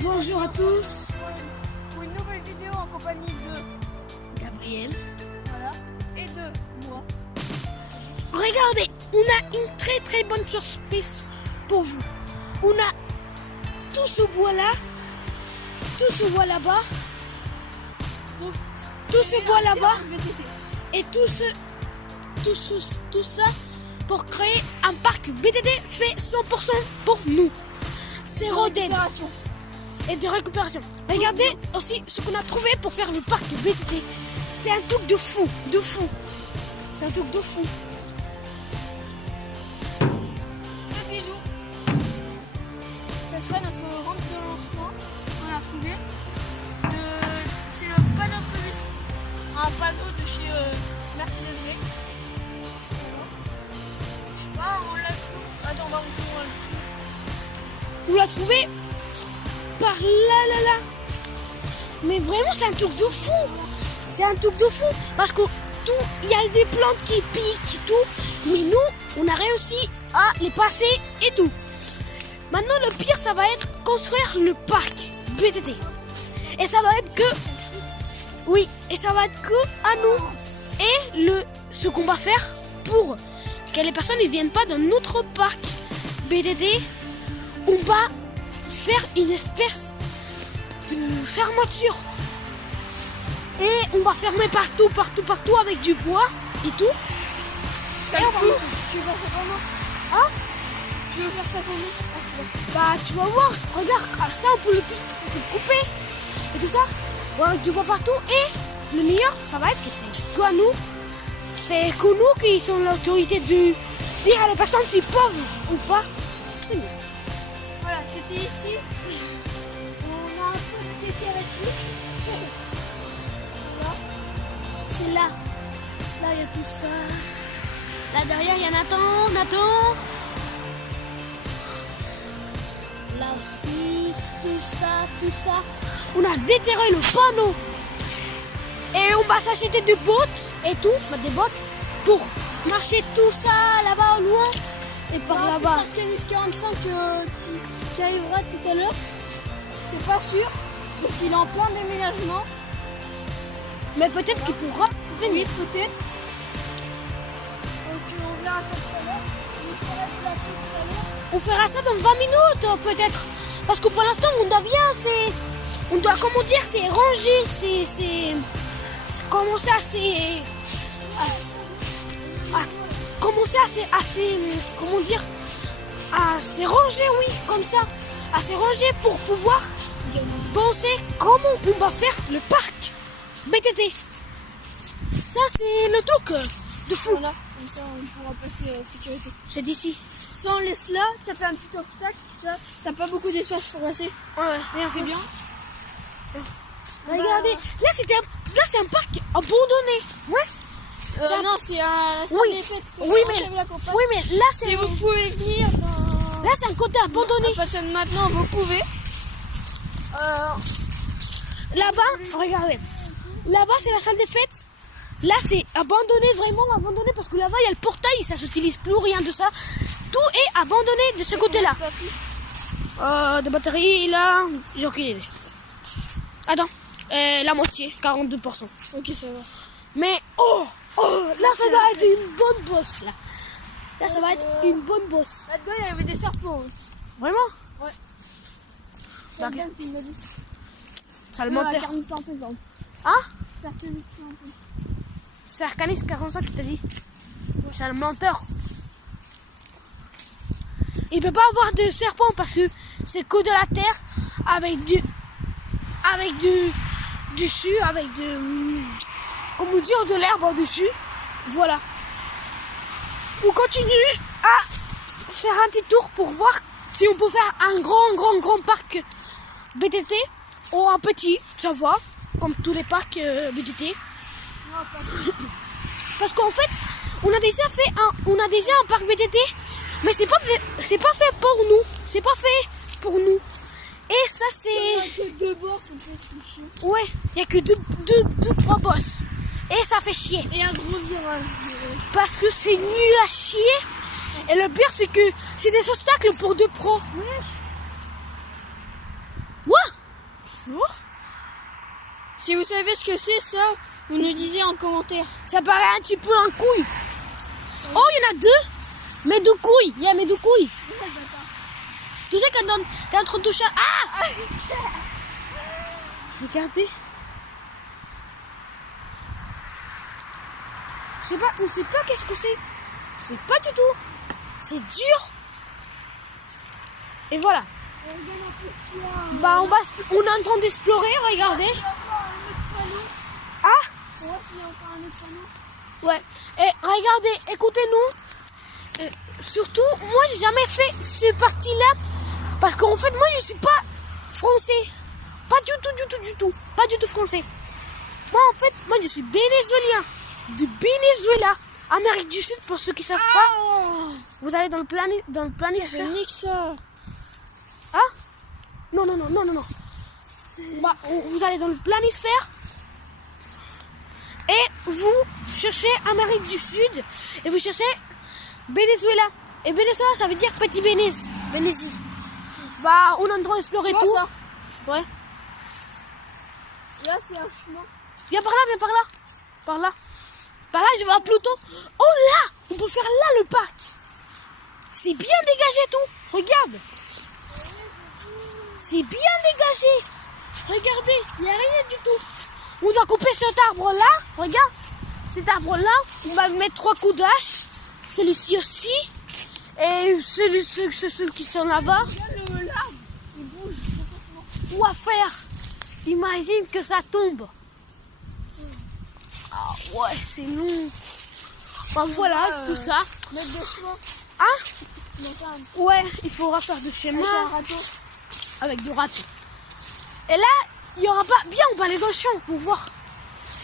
Bonjour à tous. Pour une nouvelle vidéo en compagnie de Gabriel. voilà et de moi. Regardez, on a une très bonne surprise pour vous. On a tout ce bois là, tout ce bois là-bas, tout ce bois là-bas et tout ça pour créer un parc BTT fait 100% pour nous. C'est Roded et de récupération. Regardez aussi ce qu'on a trouvé pour faire le parc BTT. C'est un truc de fou, C'est un truc de fou. Ce bijou, ça sera notre rampe de lancement qu'on a trouvé. C'est le panneau plus un panneau de chez Mercedes-Benz. Voilà. Je sais pas, on l'a trouvé. Attends, on va vous trouver. On l'a trouvé par là. Mais vraiment, c'est un truc de fou. C'est un truc de fou. Parce que tout, il y a des plantes qui piquent et tout. Mais nous, on a réussi à les passer et tout. Maintenant, le pire, ça va être construire le parc BTT. Et ça va être que... Oui, et ça va être que à nous. Et ce qu'on va faire pour que les personnes ne viennent pas dans notre parc BTT, on va faire une espèce de fermeture. Et on va fermer partout avec du bois et tout. Ça Et le on va fout. montrer. Tu veux faire ça pour moi? Hein? Je veux faire ça pour nous. Bah tu vas voir, regarde, ça on peut le couper et tout ça. Ouais, du bois partout. Et le meilleur, ça va être que c'est que à nous. C'est que nous qui sommes l'autorité de dire à les personnes s'ils peuvent ou pas. Voilà, c'était ici. On a un peu de tété avec lui. Voilà. C'est là. Là, il y a tout ça. Là, derrière, il y a Nathan. Là aussi, tout ça. On a déterré le panneau. Et on va s'acheter des bottes et tout. Des bottes pour marcher tout ça là-bas au loin. Et par là-bas. Canis 45 qui arrivera tout à l'heure. C'est pas sûr. Parce qu'il est en plein déménagement. Mais peut-être qu'il pourra venir. Oui, peut-être. Donc on verra ça tout à l'heure. Il sera là tout à l'heure. On fera ça dans 20 minutes peut-être. Parce que pour l'instant on doit comment dire, c'est ranger, c'est commencer à se ranger, oui, comme ça, à se ranger pour pouvoir penser comment on va faire le parc BTT. Ça c'est le truc de fou. Voilà, comme ça on pourra passer sécurité. C'est d'ici. Si on laisse là, ça fait un petit obstacle, tu vois, t'as pas beaucoup d'espace pour passer. Ouais, C'est bien. Regardez, là c'est un parc abandonné. Ouais. Non, c'est un salle Oui. des fêtes. Oui, mais là c'est Si vous pouvez venir dans... là c'est un côté abandonné. À partir de maintenant, vous pouvez. Là-bas, regardez. Là-bas c'est la salle des fêtes. Là c'est abandonné, vraiment abandonné parce que là-bas il y a le portail, ça s'utilise plus, rien de ça. Tout est abandonné de ce côté-là. Des batteries là, j'ai aucune idée. Attends, la moitié, 42%. Ok, ça va. Mais là ça va être une bonne bosse là. Là ça va être une bonne bosse. Là-dedans, il y avait des serpents. Oui. Vraiment? Ouais. Bah, C'est bien qu'il m'a dit. Ça le Non, menteur. la carne pas un peu, pardon. Hein? Certaines sont un peu. C'est Arcanis 45 qui t'a dit. C'est un menteur. Il peut pas avoir de serpent parce que c'est que de la terre avec comment dire, de l'herbe au-dessus. Voilà. On continue à faire un petit tour pour voir si on peut faire un grand parc BTT ou un petit, ça va, comme tous les parcs BTT. Parce qu'en fait, on a déjà un parc BTT, mais c'est pas fait pour nous. C'est pas fait pour nous. Et ça Il y a c'est... que deux bords, ça fait chier. Ouais, il n'y a que deux, trois bosses. Et ça fait chier. Et un gros virage. Parce que c'est nul à chier. Et le pire c'est que c'est des obstacles pour deux pros. Ouais. Ouah! Bonjour. Si vous savez ce que c'est ça, vous nous disiez en commentaire. Ça paraît un petit peu un couille. Oh, il y en a deux. Mais deux couilles. Il y a mes deux couilles. Tu sais quand t'es en train de toucher... Ah, regardez. Je sais pas, on sait pas qu'est-ce que c'est. C'est pas du tout. C'est dur. Et voilà. Bah on est en train d'explorer, regardez. Ah. Ouais. Et regardez, écoutez-nous. Surtout, moi j'ai jamais fait ce parti-là. Parce qu'en fait, moi je suis pas français. Pas du tout. Pas du tout français. Moi en fait, moi je suis vénézuélien. Du Venezuela. Amérique du Sud, pour ceux qui savent pas. Vous allez dans le planisphère. Nique ça. Ah non. Bah, vous allez dans le planisphère et vous cherchez Amérique du Sud et vous cherchez Venezuela. Et Venezuela, ça veut dire petit Venise. Bah, on est en train d'explorer tout. Ça. Ouais. Là, c'est un chemin. Viens par là. Par là, je vais à Pluto. Oh là, on peut faire là le parc. C'est bien dégagé tout. Regarde. C'est bien dégagé. Regardez, il n'y a rien du tout. On doit couper cet arbre-là. Regarde, cet arbre-là, on va mettre 3 coups d'hache. Celui-ci aussi. Et ceux qui sont là-bas. Regarde l'arbre, il bouge complètement. Quoi faire? Imagine que ça tombe. Ah ouais, c'est long. Bah voilà, tout ça. Mettre des chemins. Hein? Ouais, il faudra faire du chemin. Avec du râteau. Et là, il y aura pas... Bien, on va aller dans le champ pour voir.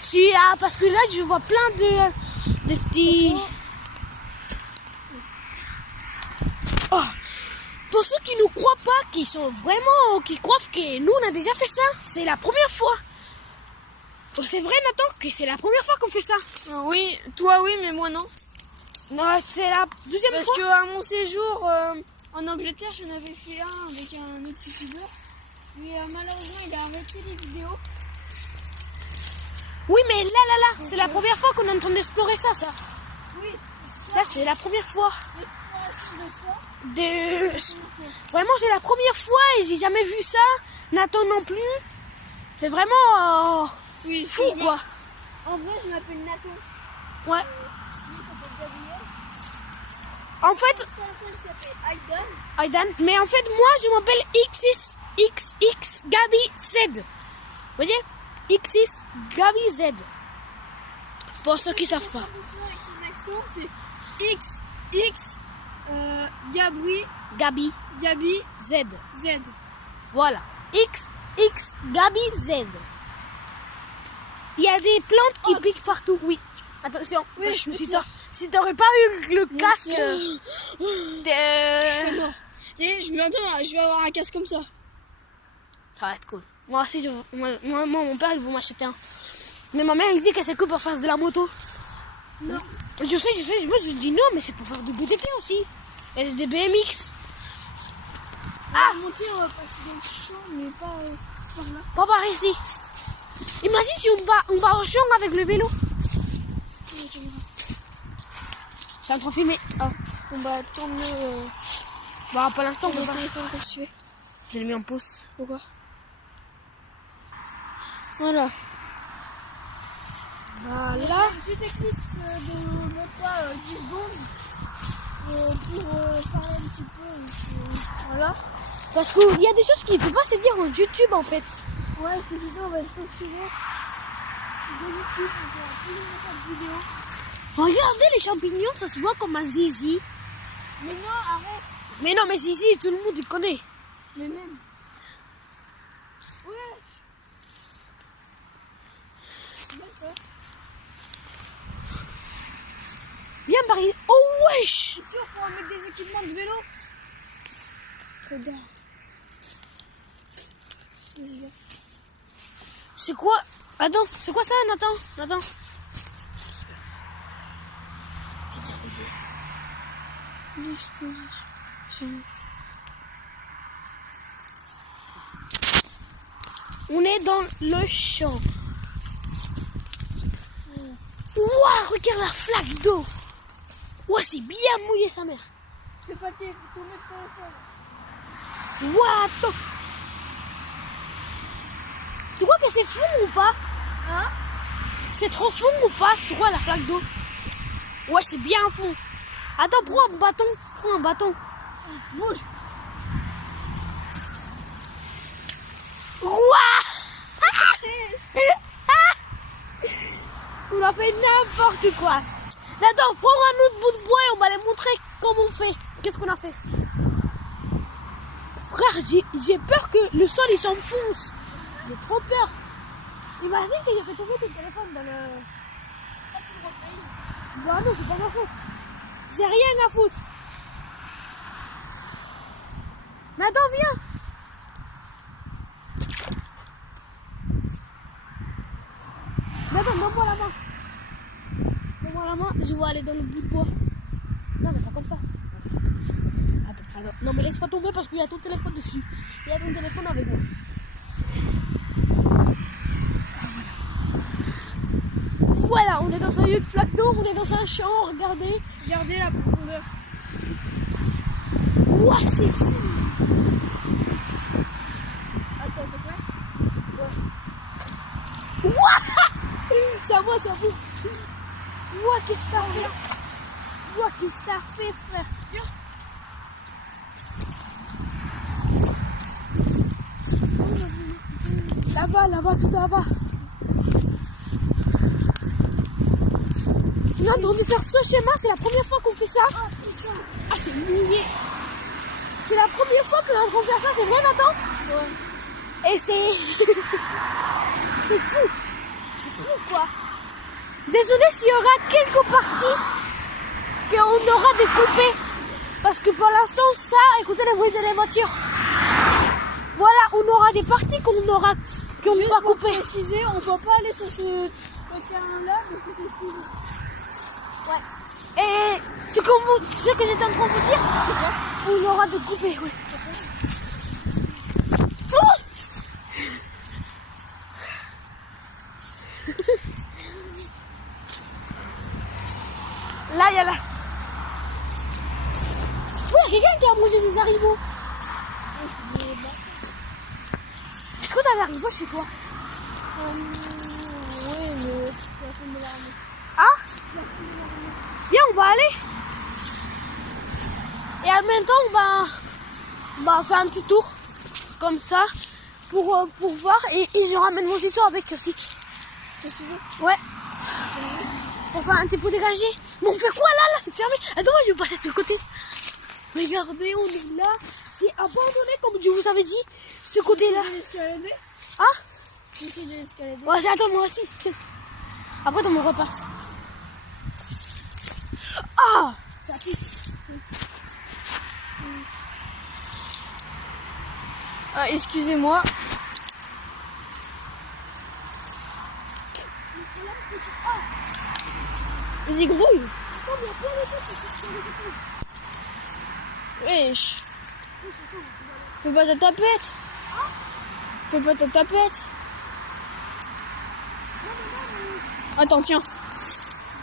Si, parce que là, je vois plein de petits... Oh. Pour ceux qui ne croient pas, qui croient que nous, on a déjà fait ça, c'est la première fois. Oh, c'est vrai, Nathan, que c'est la première fois qu'on fait ça. Oui, toi oui, mais moi non. Non, c'est la deuxième fois. Parce que à mon séjour en Angleterre, j'en avais fait un avec un autre youtubeur. Mais malheureusement, il a arrêté les vidéos. Oui, mais là, c'est la première fois qu'on est en train d'explorer ça. Oui. Ça, c'est la première fois. L'exploration de ça. Vraiment, c'est la première fois et j'ai jamais vu ça. Nathan non plus. C'est vraiment Oui, fou, quoi. En vrai, je m'appelle Nathan. Ouais. Lui, il s'appelle Gabriel. En fait, Il s'appelle Aidan. Aidan, mais en fait, moi, je m'appelle XX Gabi Z. Vous voyez? XX Gabi Z. Pour ceux qui savent pas. Avec son accent, c'est XX Gabi Z. Z. Voilà. XX Gabi Z. Il y a des plantes qui piquent partout. Oui. Attention. Oui, je me suis dit. Si t'aurais pas eu le casque. Je serais mort. Je vais avoir un casque comme ça. Ça va être cool. Moi aussi, mon père, il veut m'acheter un. Mais ma mère, elle dit que c'est que pour faire de la moto. Non. Je sais. Moi, je dis non, mais c'est pour faire du BTT aussi. Et des BMX. Monter, on va passer dans le champ, mais pas par là. Pas par ici. Imagine si on va au champ avec le vélo. C'est en train de filmer. Ah, on va tourner Bah, pour l'instant, on le peut pas. téléphone comme tu veux. Je l'ai mis en pause. Pourquoi? Voilà. Voilà. Une petite technique de même pas 10 secondes pour parler un petit peu. Voilà. Parce qu'il y a des choses qu'il ne peut pas se dire en YouTube en fait. Ouais, cette vidéo on va être censurée de YouTube. On va plus mettre de vidéo. Regardez les champignons, ça se voit comme un zizi. Mais non, arrête. Mais non, mais zizi, tout le monde il connaît. Mais même. Ouais. D'accord. Viens Paris. Oh wesh. C'est sûr pour mettre des équipements de vélo. Regarde. Vas-y, viens. C'est quoi? Attends, c'est quoi ça, Nathan? L'exposition. On est dans le champ. Ouah, regarde la flaque d'eau. Ouah, c'est bien mouillé sa mère. Je vais pas tourner le téléphone. Ouah, attends. Tu crois que c'est fou ou pas? Hein? C'est trop fond ou pas? Tu vois la flaque d'eau? Ouais, c'est bien fond. Attends, prends un bâton. Prends un bâton. Bouge. Ouah! On a fait n'importe quoi. Attends, prends un autre bout de bois et on va les montrer comment on fait. Qu'est-ce qu'on a fait? Frère, j'ai peur que le sol il s'enfonce. J'ai trop peur. Imagine qu'il a fait tomber ton téléphone dans le... Bah non, c'est pas ma faute. J'ai rien à foutre. Nathan, viens. Nathan, donne-moi la main. Donne-moi la main, je vais aller dans le bout de bois. Non, mais pas comme ça. Attends. Non, mais laisse pas tomber parce qu'il y a ton téléphone dessus. Il y a ton téléphone avec moi. Voilà, on est dans un lieu de flaque d'eau, on est dans un champ, regardez. Regardez la profondeur. Ouah, c'est fou. Attends, t'es prêt? Ouais. Ouah. C'est à moi, c'est à vous. Ouah, qu'est-ce que t'as fait? Ouah, qu'est-ce que t'as fait, frère? Viens. Là-bas, tout là-bas. Non, on de faire ce schéma, c'est la première fois qu'on fait ça. Ah, c'est mouillé. C'est la première fois que l'on fait ça, c'est vrai, Nathan? Ouais. Et c'est... c'est fou. C'est fou, quoi. Désolé s'il y aura quelques parties qu'on aura découpées. Parce que pour l'instant, ça, écoutez les bruits des voitures. Voilà, on aura des parties qu'on n'a pas coupées. Préciser, on peut pas aller sur ce terrain-là, mais c'est possible. Ouais. Et ce que j'étais en train de vous dire, on aura de couper, oui. Oh. Là, il y a là. Oui, il y a quelqu'un qui a mangé des haribots. Est-ce que t'as des haribots chez toi? Oui, mais Ah? Viens, on va aller. Et en même temps, on va faire un petit tour. Comme ça. Pour voir. Et je ramène mon ciseau avec aussi. Ouais. Pour faire un petit peu dégagé. Mais on fait quoi là? Là, c'est fermé. Attends, je vais passer sur le côté. Regardez, on est là. C'est abandonné, comme je vous avais dit. Ce côté-là. Ah? J'essaie de l'escalader. Ouais, attends, moi aussi. Tiens. Après, on me repasse. Ah! Ça pique. Ah, excusez-moi. Vas-y, grouille. Wesh. Fais pas ta tapette. Fais pas ta tapette. Attends, tiens.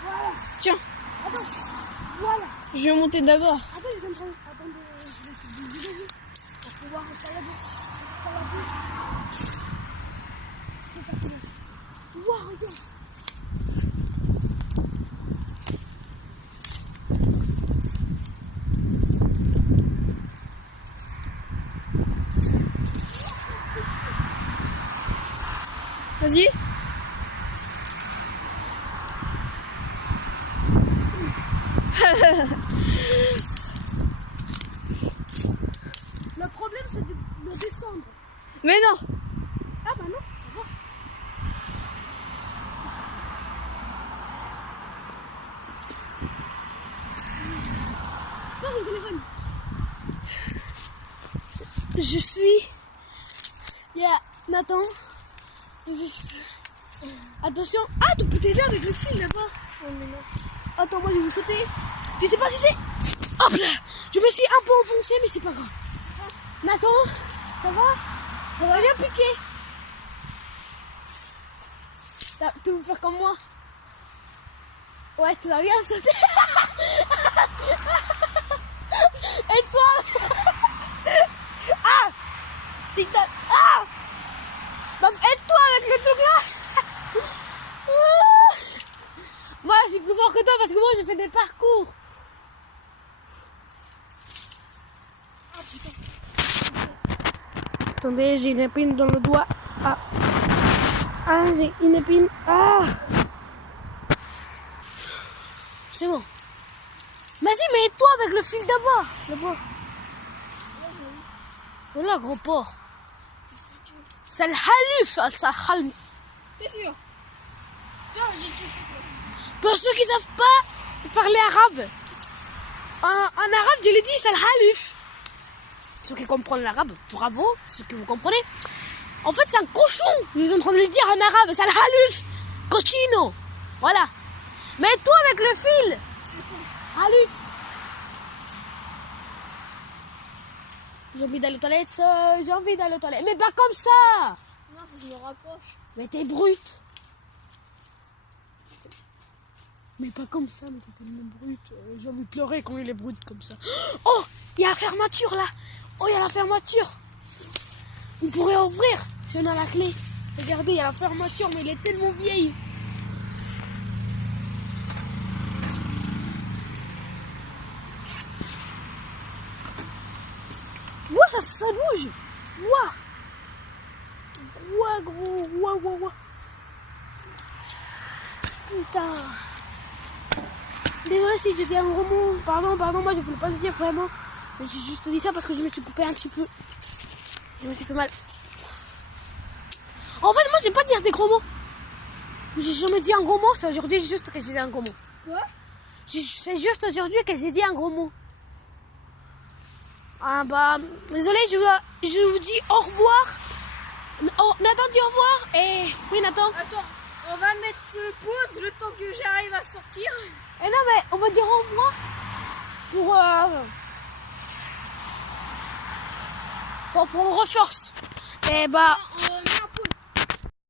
Voilà. Tiens. Attends. Voilà. Je vais monter d'abord. Attends, je vais me prendre. Attends, je vais essayer de pour pouvoir escalader. C'est facile. Ouah, regarde. Vas-y. Le problème, c'est de descendre. Mais non. Ah bah non, ça va. Prends mon téléphone. Je suis... Il y a Nathan. Juste... Attention. Ah, tu peux t'aider avec le fil là-bas. Oh, mais non. Attends, moi je vais vous sauter. Je sais pas si c'est... Hop là. Je me suis un peu enfoncé, mais c'est pas grave. Nathan, ça va? Ça va bien piquer. Tu veux faire comme moi? Ouais, tu vas bien sauter. Et toi? Ah! Ah! Bah, aide-toi avec le truc là. Moi, je suis plus fort que toi parce que moi, j'ai fait des parcours. Ah putain. Attendez, j'ai une épine dans le doigt. Ah, ah j'ai une épine. Ah, c'est bon. Vas-y, mets-toi avec le fil d'abord. Là-bas. Voilà, gros porc. C'est le halif, ça halif. T'es sûr? Toi, j'ai tué. Pour ceux qui ne savent pas parler arabe, en arabe, je l'ai dit, c'est le halif. Ceux qui comprennent l'arabe, bravo, ceux que vous comprenez. En fait, c'est un cochon. Ils sont en train de le dire en arabe, c'est le halif. Cochino. Voilà. Mets-toi avec le fil. Halif. J'ai envie d'aller aux toilettes, j'ai envie d'aller aux toilettes. Mais pas comme ça. Non, faut que je me rapproche. Mais t'es brute. Mais pas comme ça, mais t'es tellement brute. J'ai envie de pleurer quand il est brute comme ça. Oh, il y a la fermeture là. Oh, il y a la fermeture. On pourrait ouvrir si on a la clé. Regardez, il y a la fermeture, mais il est tellement vieille. Ouah, ça bouge. Ouah. Ouah, gros. Ouah, ouah, ouah. Putain. Désolé si je dis un gros mot. Pardon, moi je voulais pas le dire vraiment. Mais j'ai juste dit ça parce que je me suis coupé un petit peu. Je me suis fait mal. En fait, moi j'aime pas dire des gros mots. Je me dis un gros mot, c'est aujourd'hui juste que j'ai dit un gros mot. Quoi? C'est juste aujourd'hui que j'ai dit un gros mot. Ah bah, désolé, je vous dis au revoir. Oh, Nathan dit au revoir. Et oui, Nathan. Attends, on va mettre pause le temps que j'arrive à sortir. Et non, mais on va dire au revoir pour on reforce. Et bah.